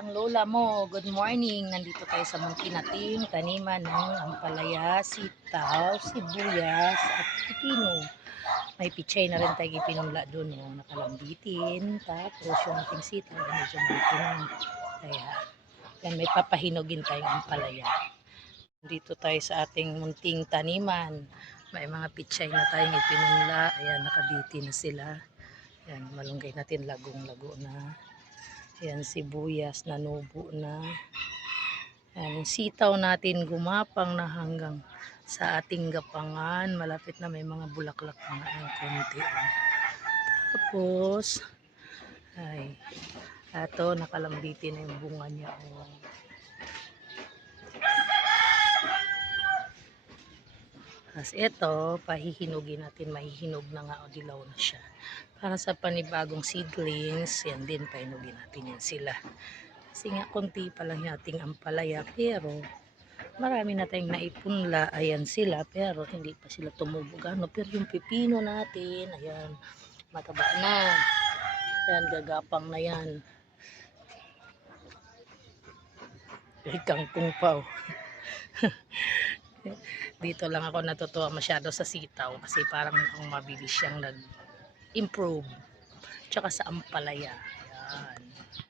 Kamustang lola mo? Good morning. Nandito tayo sa munti nating taniman ng ampalaya, sitaw, sibuyas at pipino. May pichay na rin tayo ipinunla doon, oh, nakalambitin. Tapos yung ating sitaw ay medyo malaki na. Kaya yan, may papahinugin tayong ampalaya. Dito tayo sa ating munting taniman. May mga pichay na tayong ipinunla. Ayan, nakabiti na sila. Yan, malunggay natin lagong-lago na. Yan, sibuyas na nubo na. Yan, yung sitaw natin gumapang na hanggang sa ating gapangan. Malapit na may mga bulaklak na ang konti. Tapos, ay, ato, nakalambiti na yung bunga niya. Oh. Tapos ito, pahihinugin natin, mahihinog na nga o dilaw na siya. Para sa panibagong seedlings, yan din, pahinugin natin yan sila. Kasi nga konti pa lang yung ating ampalaya, pero marami na tayong naipunla, ayan sila, pero hindi pa sila tumubog. Ano? Pero yung pipino natin, ayan, mataba na. Ayan, gagapang na yan. Kangkong pa, oh. Dito lang ako natutuwa masyado sa sitaw kasi parang mabilis siyang nag-improve. Tsaka sa ampalaya. Ayan.